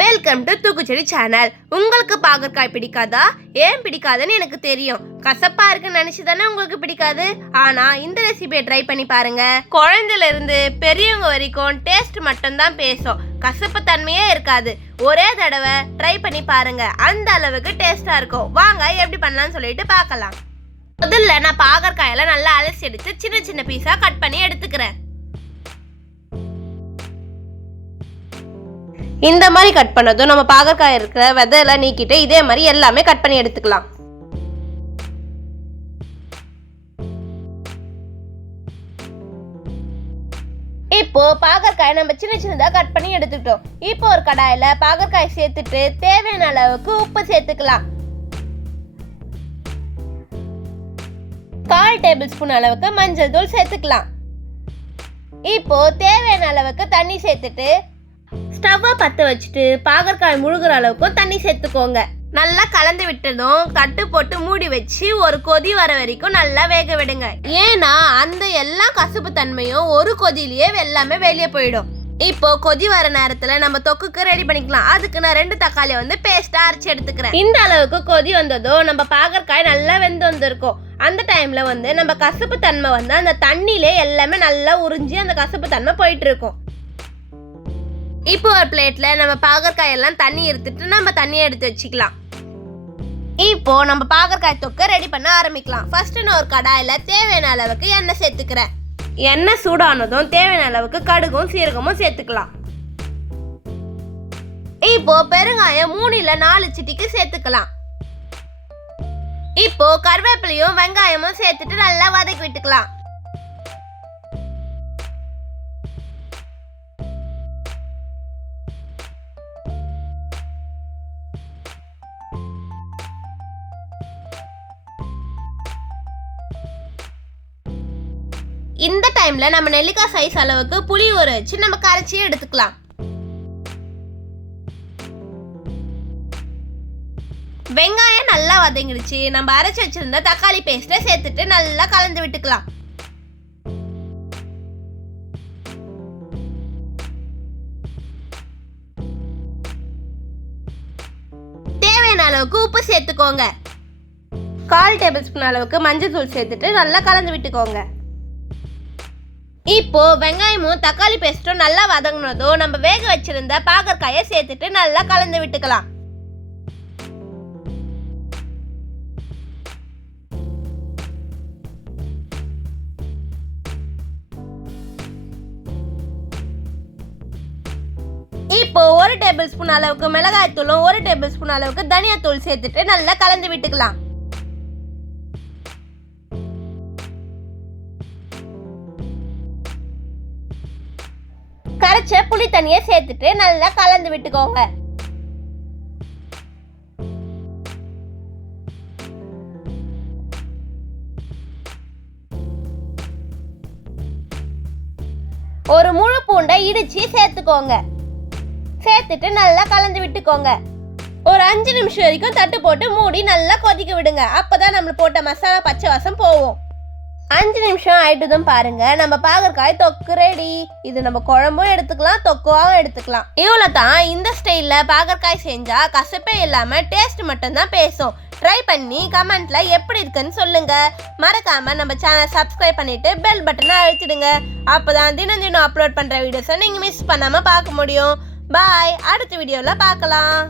Welcome to தூக்குச்செடி channel. உங்களுக்கு பாகற்காய் பிடிக்காதா? ஏன் பிடிக்காதுன்னு எனக்கு தெரியும். கசப்பா இருக்குன்னு நினைச்சு தானே உங்களுக்கு பிடிக்காது. ஆனா இந்த ரெசிபியை ட்ரை பண்ணி பாருங்க. குழந்தையில இருந்து பெரியவங்க வரைக்கும் டேஸ்ட் மட்டும் தான் பேசும், கசப்பு தன்மையே இருக்காது. ஒரே தடவை ட்ரை பண்ணி பாருங்க, அந்த அளவுக்கு டேஸ்டா இருக்கும். வாங்க எப்படி பண்ணலாம்னு சொல்லிட்டு பார்க்கலாம். முதல்ல நான் பாகற்காயெல்லாம் நல்லா அலசி எடுத்து சின்ன சின்ன பீஸா கட் பண்ணி எடுத்துக்கிறேன். இந்த மாதிரி கட் பண்ணதும் நம்ம பாகற்காய் இருக்கிற விதையெல்லாம் நீக்கிட்டு இதே மாதிரி எல்லாமே கட் பண்ணி எடுத்துக்கலாம். இப்போ பாகற்காய் நம்ம சின்ன சின்னதா கட் பண்ணி எடுத்துக்கிட்டோம். இப்போ ஒரு கடாயில பாகற்காய் சேர்த்துட்டு தேவையான அளவுக்கு உப்பு சேர்த்துக்கலாம். 1/4 டேபிள் ஸ்பூன் அளவுக்கு மஞ்சள் தூள் சேர்த்துக்கலாம். இப்போ தேவையான அளவுக்கு தண்ணி சேர்த்துட்டு ஸ்டவ்வை பற்ற வச்சுட்டு பாகற்காய் முழுகிற அளவுக்கு தண்ணி சேர்த்துக்கோங்க. நல்லா கலந்து விட்டதும் தட்டு போட்டு மூடி வச்சு ஒரு கொதி வர வரைக்கும் நல்லா வேக விடுங்க. ஏன்னா அந்த எல்லா கசப்பு தன்மையும் ஒரு கொதியிலேயே எல்லாமே வெளியே போயிடும். இப்போ கொதி வர நேரத்துல நம்ம தொக்குக்கு ரெடி பண்ணிக்கலாம். அதுக்கு நான் 2 தக்காளியை பேஸ்டா அரைச்சி எடுத்துக்கிறேன். இந்த அளவுக்கு கொதி வந்ததும் நம்ம பாகற்காய் நல்லா வெந்து வந்திருக்கும். அந்த டைம்ல நம்ம கசப்பு தன்மை அந்த தண்ணியிலே எல்லாமே நல்லா உறிஞ்சி அந்த கசப்பு தன்மை போயிட்டு இருக்கும். இப்போ ஒரு பிளேட்ல நம்ம பாகற்காய் எல்லாம் தண்ணி எடுத்துட்டு நம்ம தண்ணியை எடுத்து வச்சுக்கலாம். இப்போ நம்ம பாகற்காய் தொக்க ரெடி பண்ண ஆரம்பிக்கலாம். ஃபர்ஸ்ட் நான் ஒரு கடாயில தேவையான அளவுக்கு எண்ணெய் சேர்த்துக்கிறேன். எண்ணெய் சூடானதும் தேவையான அளவுக்கு கடுகும் சீரகமும் சேர்த்துக்கலாம். இப்போ பெருங்காயம் 3 இல்ல 4 சிட்டிக்கு சேர்த்துக்கலாம். இப்போ கருவேப்பிலையும் வெங்காயமும் சேர்த்துட்டு நல்லா வதக்கி விட்டுக்கலாம். இந்த டைம்ல நம்ம நெல்லிக்காய் சைஸ் அளவுக்கு புளி ஊற வச்சு நம்ம கரைச்சி எடுத்துக்கலாம். வெங்காயம் நல்லா வதங்கிடுச்சு. நம்ம அரைச்சி வச்சிருந்த தக்காளி பேஸ்ட்டை சேர்த்துட்டு நல்லா கலந்து விட்டுக்கலாம். தேவையான அளவுக்கு உப்பு சேர்த்துக்கோங்க. 1/4 டேபிள் ஸ்பூன் அளவுக்கு மஞ்சள் தூள் சேர்த்துட்டு நல்லா கலந்து விட்டுக்கோங்க. இப்போ வெங்காயமும் தக்காளி பேஸ்ட்டும் நல்லா வதங்கினதும் நம்ம வேக வச்சிருந்த பாகற்காயை சேர்த்துட்டு நல்லா கலந்து விட்டுக்கலாம். இப்போ 1 டேபிள் ஸ்பூன் அளவுக்கு மிளகாய் தூளும் 1 டேபிள் ஸ்பூன் அளவுக்கு தனியா தூள் சேர்த்துட்டு நல்லா கலந்து விட்டுக்கலாம். கரைச்ச புளி தண்ணியை சேர்த்துட்டு நல்லா கலந்து விட்டுக்கோங்க. ஒரு முழு பூண்டை இடிச்சு சேர்த்துக்கோங்க. சேர்த்துட்டு நல்லா கலந்து விட்டுக்கோங்க. ஒரு 5 நிமிஷம் வரைக்கும் தட்டு போட்டு மூடி நல்லா கொதிக்க விடுங்க. அப்பதான் நம்ம போட்ட மசாலா பச்சை வாசம் போகும். 5 நிமிஷம் ஆயிட்டதும் பாருங்க, நம்ம பாகற்காய் தொக்கு ரெடி. இது நம்ம குழம்பும் எடுத்துக்கலாம், தொக்குவாவும் எடுத்துக்கலாம். இவ்வளவுதான். இந்த ஸ்டைல்ல பாகற்காய் செஞ்சா கசப்பே இல்லாம டேஸ்ட் மட்டும் தான் பேசும். ட்ரை பண்ணி கமெண்ட்ல எப்படி இருக்குன்னு சொல்லுங்க. மறக்காம நம்ம சேனல் சப்ஸ்கிரைப் பண்ணிட்டு பெல் பட்டனை அழுத்திடுங்க. அப்பதான் தினம் தினம் அப்லோட் பண்ற வீடியோஸை நீங்க மிஸ் பண்ணாம பார்க்க முடியும். பாய். அடுத்த வீடியோல பார்க்கலாம்.